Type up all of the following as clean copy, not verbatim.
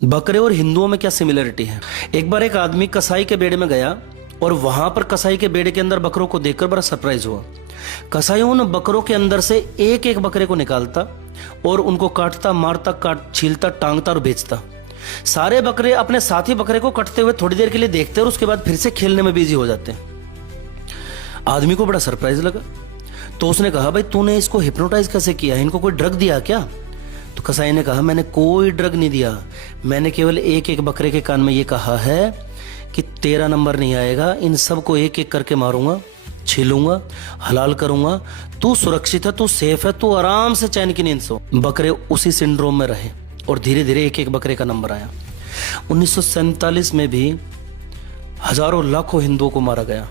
बकरे और हिंदुओं में क्या सिमिलरिटी है। एक बार एक आदमी कसाई के बेड़े में गया और वहां पर कसाई के बेड़े के अंदर बकरों को देखकर बड़ा सरप्राइज हुआ। कसाई उन बकरों के अंदर से एक एक बकरे को निकालता और उनको काटता, मारता, छीलता, टांगता और बेचता। सारे बकरे अपने साथी बकरे को कटते हुए थोड़ी देर के लिए देखते और उसके बाद फिर से खेलने में बिजी हो जाते। आदमी को बड़ा सरप्राइज लगा तो उसने कहा, भाई तूने इसको हिप्नोटाइज कैसे किया, इनको कोई ड्रग दिया क्या? तो कसाई ने कहा, मैंने कोई ड्रग नहीं दिया, मैंने केवल एक एक बकरे के कान में ये कहा है कि तेरा नंबर नहीं आएगा, इन सबको एक एक करके मारूंगा, छीलूंगा, हलाल करूंगा, तू सुरक्षित है, तू सेफ है, तू आराम से चैन की नींद सो। बकरे उसी सिंड्रोम में रहे और धीरे धीरे एक एक बकरे का नंबर आया। 1947 में भी हजारों लाखों हिंदुओं को मारा गया।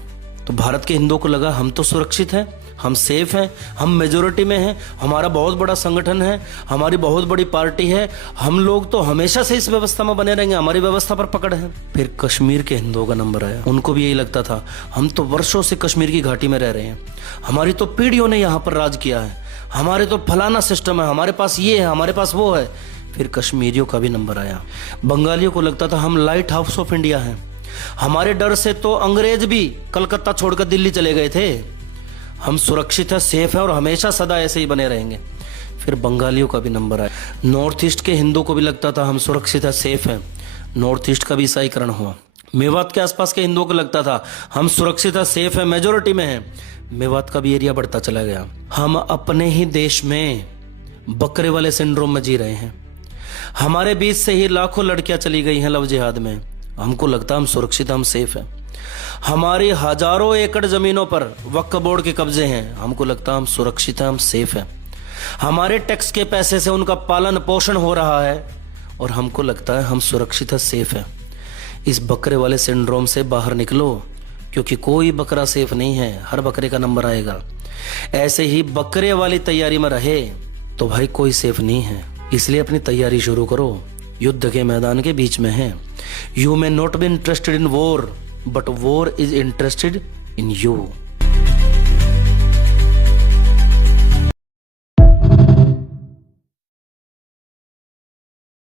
तो भारत के हिंदुओं को लगा हम तो सुरक्षित हैं, हम सेफ हैं, हम मेजोरिटी में हैं, हमारा बहुत बड़ा संगठन है, हमारी बहुत बड़ी पार्टी है, हम लोग तो हमेशा से इस व्यवस्था में बने रहेंगे, हमारी व्यवस्था पर पकड़ है। फिर कश्मीर के हिंदुओं का नंबर आया। उनको भी यही लगता था हम तो वर्षों से कश्मीर की घाटी में रह रहे हैं, हमारी तो पीढ़ियों ने यहाँ पर राज किया है, हमारे तो फलाना सिस्टम है, हमारे पास ये है, हमारे पास वो है। फिर कश्मीरियों का भी नंबर आया। बंगालियों को लगता था हम लाइट हाउस ऑफ इंडिया हैं, हमारे डर से तो अंग्रेज भी कलकत्ता छोड़कर दिल्ली चले गए थे, हम सुरक्षित है, सेफ है और हमेशा सदा ऐसे ही बने रहेंगे। फिर बंगालियों का भी नंबर आया। नॉर्थ ईस्ट के हिंदुओं को भी लगता था हम सुरक्षित है, सेफ है। नॉर्थ ईस्ट का भी ईसाईकरण हुआ। मेवात के आसपास के हिंदुओं को लगता था हम सुरक्षित है, सेफ है, मेजोरिटी में है। मेवात का भी एरिया बढ़ता चला गया। हम अपने ही देश में बकरे वाले सिंड्रोम में जी रहे हैं। हमारे बीच से ही लाखों लड़कियां चली गई हैं लव जिहाद में। हमको लगता हम सुरक्षित, हम सेफ हैं। हमारी हजारों एकड़ जमीनों पर वक्फ बोर्ड के कब्जे हैं, हमको लगता हम सुरक्षित हैं, हम सेफ हैं। हमारे टैक्स के पैसे से उनका पालन पोषण हो रहा है और हमको लगता है हम सुरक्षित है, सेफ है। इस बकरे वाले सिंड्रोम से बाहर निकलो, क्योंकि कोई बकरा सेफ नहीं है, हर बकरे का नंबर आएगा। ऐसे ही बकरे वाली तैयारी में रहे तो भाई कोई सेफ नहीं है। इसलिए अपनी तैयारी शुरू करो, युद्ध के मैदान के बीच में है। You may not be interested in war, but war is interested in you.